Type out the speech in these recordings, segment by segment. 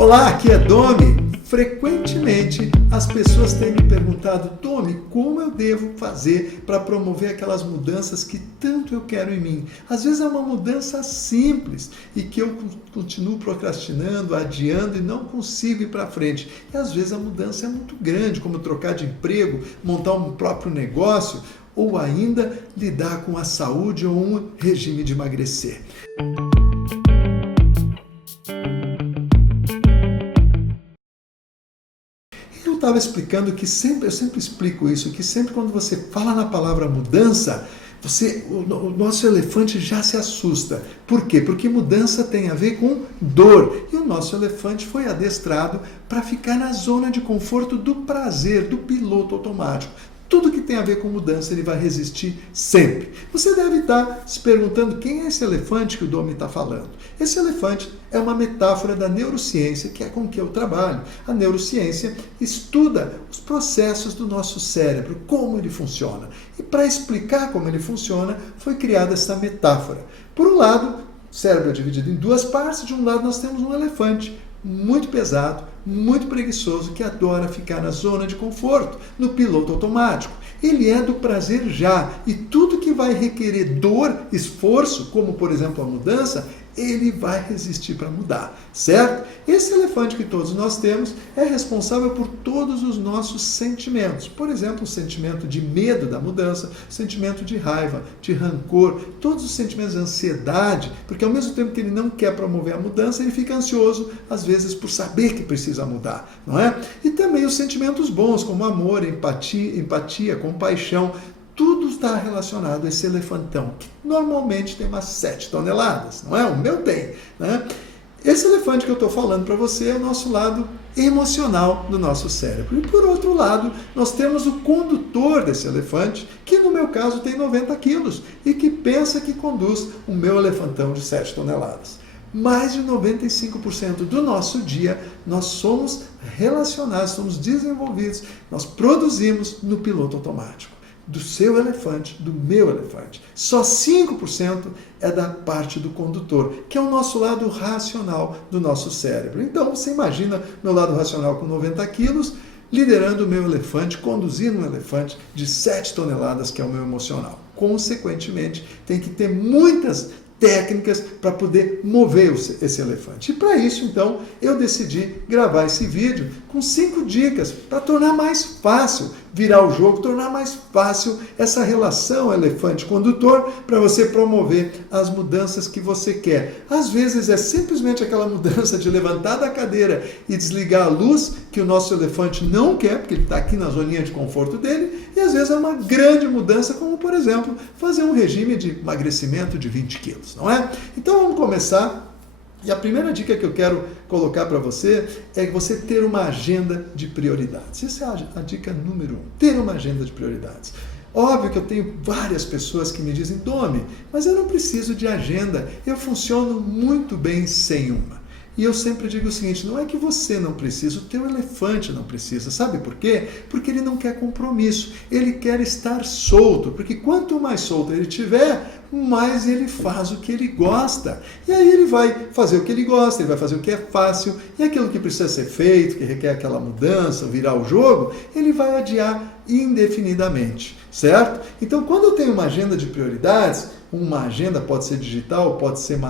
Olá, aqui é Domi. Frequentemente as pessoas têm me perguntado: Domi, como eu devo fazer para promover aquelas mudanças que tanto eu quero em mim? Às vezes é uma mudança simples e que eu continuo procrastinando, adiando e não consigo ir para frente. E às vezes a mudança é muito grande, como trocar de emprego, montar um próprio negócio ou ainda lidar com a saúde ou um regime de emagrecer. Eu estava explicando que eu sempre explico isso, que sempre quando você fala na palavra mudança, o nosso elefante já se assusta. Por quê? Porque mudança tem a ver com dor. E o nosso elefante foi adestrado para ficar na zona de conforto do prazer, do piloto automático. Tudo que tem a ver com mudança, ele vai resistir sempre. Você deve estar se perguntando quem é esse elefante que o Domi está falando. Esse elefante é uma metáfora da neurociência, que é com que eu trabalho. A neurociência estuda os processos do nosso cérebro, como ele funciona. E para explicar como ele funciona, foi criada essa metáfora. Por um lado, o cérebro é dividido em duas partes. De um lado, nós temos um elefante muito pesado, muito preguiçoso, que adora ficar na zona de conforto, no piloto automático. Ele é do prazer já, e tudo que vai requerer dor, esforço, como por exemplo a mudança, ele vai resistir para mudar, certo? Esse elefante que todos nós temos é responsável por todos os nossos sentimentos. Por exemplo, o sentimento de medo da mudança, o sentimento de raiva, de rancor, todos os sentimentos de ansiedade, porque ao mesmo tempo que ele não quer promover a mudança, ele fica ansioso, às vezes, por saber que precisa mudar, não é? E também os sentimentos bons, como amor, empatia, compaixão. Tudo está relacionado a esse elefantão, que normalmente tem umas 7 toneladas, não é? O meu tem, né? Esse elefante que eu estou falando para você é o nosso lado emocional do nosso cérebro. E por outro lado, nós temos o condutor desse elefante, que no meu caso tem 90 quilos e que pensa que conduz o meu elefantão de 7 toneladas. Mais de 95% do nosso dia nós somos relacionados, somos desenvolvidos, nós produzimos no piloto automático. Do seu elefante, do meu elefante. Só 5% é da parte do condutor, que é o nosso lado racional do nosso cérebro. Então, você imagina meu lado racional com 90 quilos, liderando o meu elefante, conduzindo um elefante de 7 toneladas, que é o meu emocional. Consequentemente, tem que ter muitas técnicas para poder mover esse elefante. E para isso, então, eu decidi gravar esse vídeo com 5 dicas para tornar mais fácil virar o jogo, tornar mais fácil essa relação elefante-condutor para você promover as mudanças que você quer. Às vezes é simplesmente aquela mudança de levantar da cadeira e desligar a luz que o nosso elefante não quer, porque ele está aqui na zoninha de conforto dele, e às vezes é uma grande mudança, como por exemplo, fazer um regime de emagrecimento de 20 quilos, não é? Então vamos começar. E a primeira dica que eu quero colocar para você é você ter uma agenda de prioridades. Essa é a dica número 1, ter uma agenda de prioridades. Óbvio que eu tenho várias pessoas que me dizem: Domi, mas eu não preciso de agenda, eu funciono muito bem sem uma. E eu sempre digo o seguinte: não é que você não precisa, o teu elefante não precisa. Sabe por quê? Porque ele não quer compromisso, ele quer estar solto, porque quanto mais solto ele tiver, mais ele faz o que ele gosta. E aí ele vai fazer o que ele gosta, ele vai fazer o que é fácil, e aquilo que precisa ser feito, que requer aquela mudança, virar o jogo, ele vai adiar indefinidamente, certo? Então, quando eu tenho uma agenda de prioridades, uma agenda pode ser digital, pode ser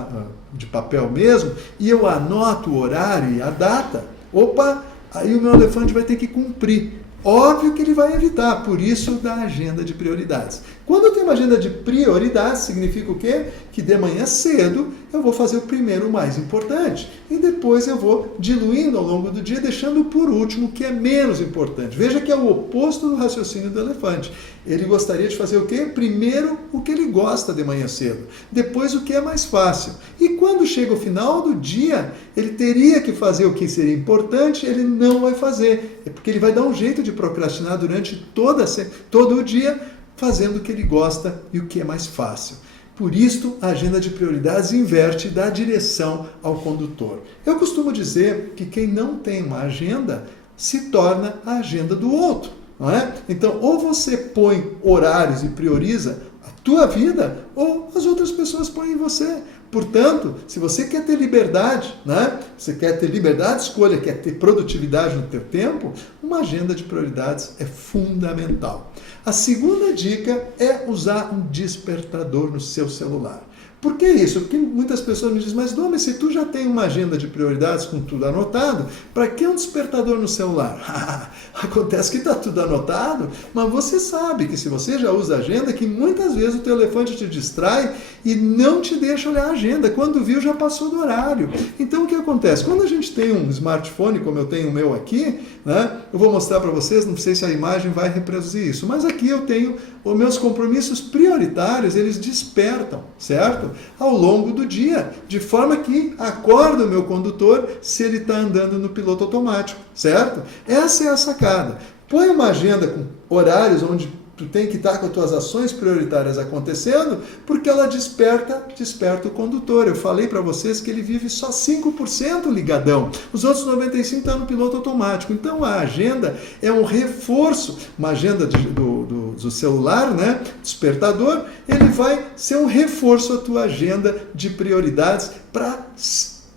de papel mesmo, e eu anoto o horário e a data, opa, aí o meu elefante vai ter que cumprir. Óbvio que ele vai evitar, por isso da agenda de prioridades. Quando eu tenho uma agenda de prioridades, significa o quê? Que de manhã cedo eu vou fazer o primeiro, o mais importante, e depois eu vou diluindo ao longo do dia, deixando por último o que é menos importante. Veja que é o oposto do raciocínio do elefante. Ele gostaria de fazer o quê? Primeiro o que ele gosta de manhã cedo, depois o que é mais fácil. E quando chega o final do dia, ele teria que fazer o que seria importante, ele não vai fazer. É porque ele vai dar um jeito de procrastinar durante todo o dia, fazendo o que ele gosta e o que é mais fácil. Por isso, a agenda de prioridades inverte e dá direção ao condutor. Eu costumo dizer que quem não tem uma agenda se torna a agenda do outro, não é? Então, ou você põe horários e prioriza a tua vida, ou as outras pessoas põem em você. Portanto, se você quer ter liberdade, né? Você quer ter liberdade de escolha, quer ter produtividade no teu tempo, uma agenda de prioridades é fundamental. A segunda dica é usar um despertador no seu celular. Por que isso? Porque muitas pessoas me dizem, mas Dom, se tu já tem uma agenda de prioridades com tudo anotado, para que um despertador no celular? Acontece que está tudo anotado, mas você sabe que se você já usa a agenda, que muitas vezes o teu elefante te distrai e não te deixa olhar a agenda. Quando viu, já passou do horário. Então o que acontece? Quando a gente tem um smartphone, como eu tenho o meu aqui, né, eu vou mostrar para vocês, não sei se a imagem vai reproduzir isso, mas aqui eu tenho os meus compromissos prioritários, eles despertam, certo? Ao longo do dia, de forma que acorda o meu condutor se ele está andando no piloto automático, certo? Essa é a sacada. Põe uma agenda com horários onde tu tem que estar com as tuas ações prioritárias acontecendo, porque ela desperta o condutor. Eu falei para vocês que ele vive só 5% ligadão. Os outros 95% estão no piloto automático. Então a agenda é um reforço, uma agenda do celular, né? Despertador, ele vai ser um reforço à tua agenda de prioridades para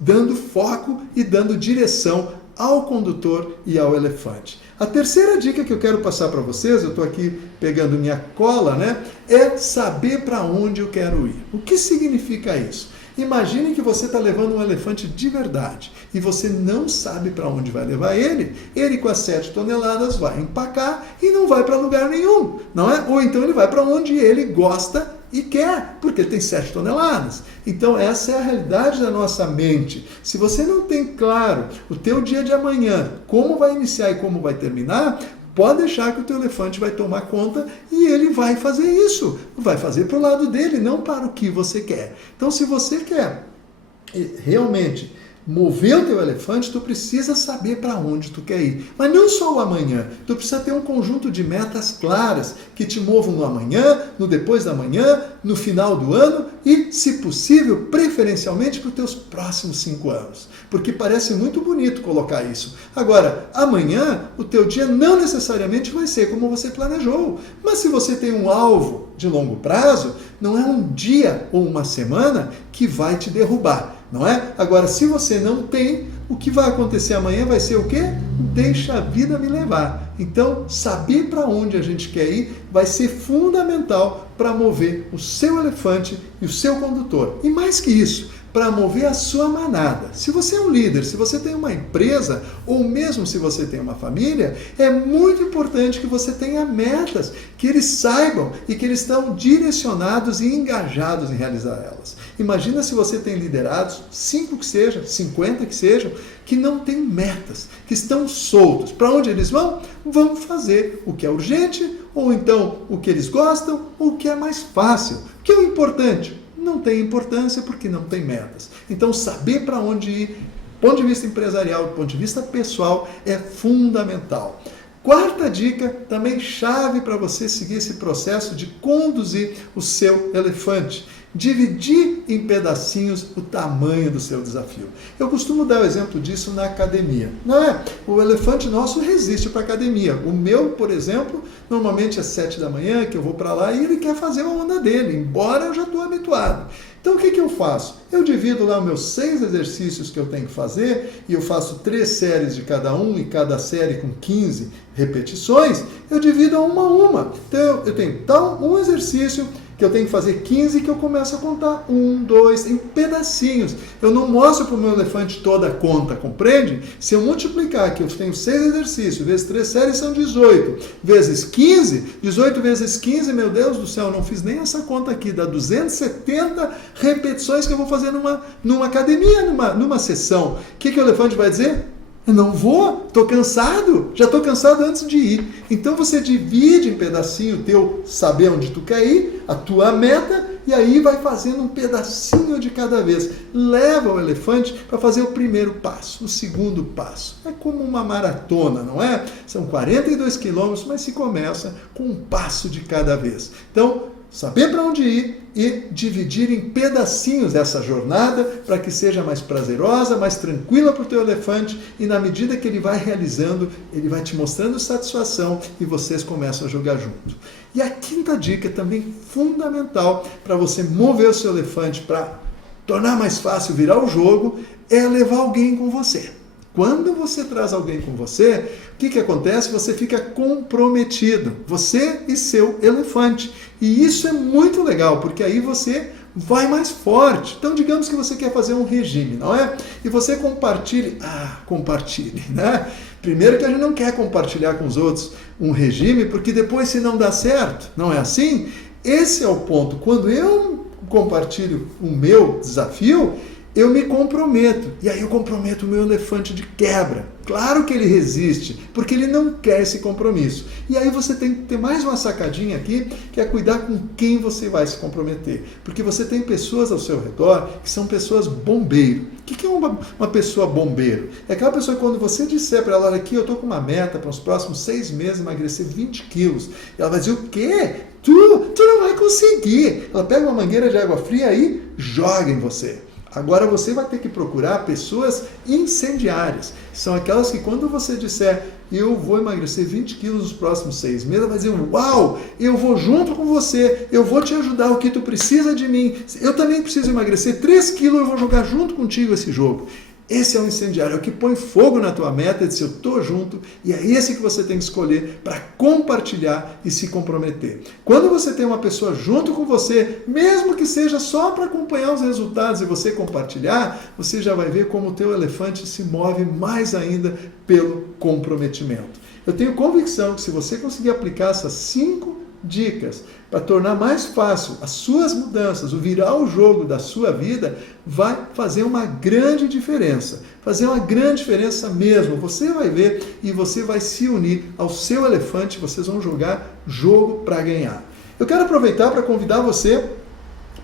dando foco e dando direção ao condutor e ao elefante. A terceira dica que eu quero passar para vocês, eu estou aqui pegando minha cola, né? É saber para onde eu quero ir. O que significa isso? Imagine que você está levando um elefante de verdade e você não sabe para onde vai levar ele. Ele com as 7 toneladas vai empacar e não vai para lugar nenhum, não é? Ou então ele vai para onde ele gosta e quer, porque ele tem 7 toneladas. Então essa é a realidade da nossa mente. Se você não tem claro o teu dia de amanhã, como vai iniciar e como vai terminar, pode deixar que o teu elefante vai tomar conta e ele vai fazer isso. Vai fazer para o lado dele, não para o que você quer. Então se você quer realmente mover o teu elefante, tu precisa saber para onde tu quer ir. Mas não só o amanhã. Tu precisa ter um conjunto de metas claras que te movam no amanhã, no depois da manhã, no final do ano e, se possível, preferencialmente para os teus próximos 5 anos. Porque parece muito bonito colocar isso. Agora, amanhã, o teu dia não necessariamente vai ser como você planejou. Mas se você tem um alvo de longo prazo, não é um dia ou uma semana que vai te derrubar. Não é? Agora, se você não tem, o que vai acontecer amanhã vai ser o quê? Deixa a vida me levar. Então, saber para onde a gente quer ir vai ser fundamental para mover o seu elefante e o seu condutor. E mais que isso, para mover a sua manada. Se você é um líder, se você tem uma empresa, ou mesmo se você tem uma família, é muito importante que você tenha metas, que eles saibam e que eles estão direcionados e engajados em realizar elas. Imagina se você tem liderados, 5 que sejam, 50 que sejam, que não têm metas, que estão soltos. Para onde eles vão? Vão fazer o que é urgente, ou então o que eles gostam, ou o que é mais fácil. O que é o importante? Não tem importância porque não tem metas. Então, saber para onde ir, do ponto de vista empresarial, do ponto de vista pessoal, é fundamental. Quarta dica, também chave para você seguir esse processo de conduzir o seu elefante. Dividir em pedacinhos o tamanho do seu desafio. Eu costumo dar o exemplo disso na academia. Não é? O elefante nosso resiste para a academia. O meu, por exemplo, normalmente é 7 da manhã que eu vou para lá e ele quer fazer a onda dele, embora eu já estou habituado. Então o que eu faço? Eu divido lá os meus 6 exercícios que eu tenho que fazer e eu faço 3 séries de cada um e cada série com 15 repetições. Eu divido uma a uma. Então eu tenho um exercício que eu tenho que fazer 15 que eu começo a contar 1, 2, em pedacinhos. Eu não mostro para o meu elefante toda a conta, compreende? Se eu multiplicar que eu tenho 6 exercícios, vezes 3 séries são 18, vezes 15, 18 vezes 15, meu Deus do céu, eu não fiz nem essa conta aqui, dá 270 repetições que eu vou fazer numa academia, numa sessão. O que o elefante vai dizer? Eu não vou, estou cansado, já estou cansado antes de ir. Então você divide em pedacinho o teu saber onde tu quer ir, a tua meta, e aí vai fazendo um pedacinho de cada vez. Leva o elefante para fazer o primeiro passo, o segundo passo. É como uma maratona, não é? São 42 quilômetros, mas se começa com um passo de cada vez. Então, saber para onde ir e dividir em pedacinhos essa jornada para que seja mais prazerosa, mais tranquila para o teu elefante e na medida que ele vai realizando, ele vai te mostrando satisfação e vocês começam a jogar junto. E a quinta dica também fundamental para você mover o seu elefante para tornar mais fácil virar o jogo é levar alguém com você. Quando você traz alguém com você, o que acontece? Você fica comprometido, você e seu elefante. E isso é muito legal, porque aí você vai mais forte. Então, digamos que você quer fazer um regime, não é? E você compartilhe, né? Primeiro que a gente não quer compartilhar com os outros um regime, porque depois se não dá certo, não é assim? Esse é o ponto. Quando eu compartilho o meu desafio, eu me comprometo, e aí eu comprometo o meu elefante de quebra. Claro que ele resiste, porque ele não quer esse compromisso. E aí você tem que ter mais uma sacadinha aqui, que é cuidar com quem você vai se comprometer. Porque você tem pessoas ao seu redor que são pessoas bombeiro. O que é uma pessoa bombeiro? É aquela pessoa que quando você disser para ela, olha aqui, eu estou com uma meta para os próximos 6 meses emagrecer 20 quilos. Ela vai dizer, o quê? Tu não vai conseguir. Ela pega uma mangueira de água fria e joga em você. Agora você vai ter que procurar pessoas incendiárias. São aquelas que quando você disser, eu vou emagrecer 20 quilos nos próximos 6 meses, ela vai dizer, uau, eu vou junto com você, eu vou te ajudar, o que tu precisa de mim. Eu também preciso emagrecer 3 quilos, eu vou jogar junto contigo esse jogo. Esse é o incendiário, é o que põe fogo na tua meta, diz, eu estou junto, e é esse que você tem que escolher para compartilhar e se comprometer. Quando você tem uma pessoa junto com você, mesmo que seja só para acompanhar os resultados e você compartilhar, você já vai ver como o teu elefante se move mais ainda pelo comprometimento. Eu tenho convicção que se você conseguir aplicar essas 5 dicas para tornar mais fácil as suas mudanças, o virar o jogo da sua vida, vai fazer uma grande diferença. Fazer uma grande diferença mesmo. Você vai ver e você vai se unir ao seu elefante, vocês vão jogar jogo para ganhar. Eu quero aproveitar para convidar você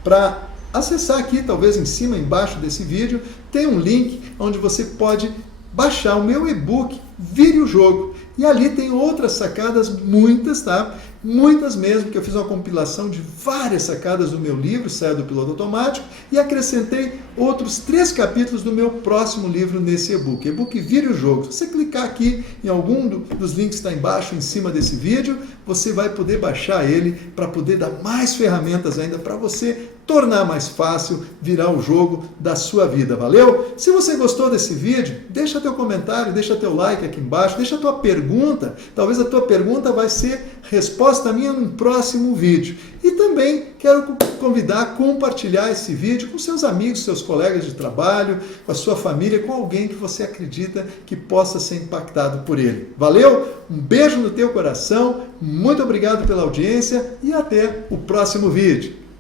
para acessar aqui, talvez em cima, embaixo desse vídeo, tem um link onde você pode baixar o meu e-book Vire o Jogo. E ali tem outras sacadas, muitas, tá? Muitas mesmo, que eu fiz uma compilação de várias sacadas do meu livro, Saia do Piloto Automático, e acrescentei outros 3 capítulos do meu próximo livro nesse e-book. E-book Vire o Jogo. Se você clicar aqui em algum dos links que está embaixo, em cima desse vídeo, você vai poder baixar ele para poder dar mais ferramentas ainda para você tornar mais fácil virar o jogo da sua vida. Valeu? Se você gostou desse vídeo, deixa teu comentário, deixa teu like aqui embaixo, deixa tua pergunta. Talvez a tua pergunta vai ser resposta minha no próximo vídeo. E também quero convidar a compartilhar esse vídeo com seus amigos, seus colegas de trabalho, com a sua família, com alguém que você acredita que possa ser impactado por ele. Valeu? Um beijo no teu coração, muito obrigado pela audiência e até o próximo vídeo.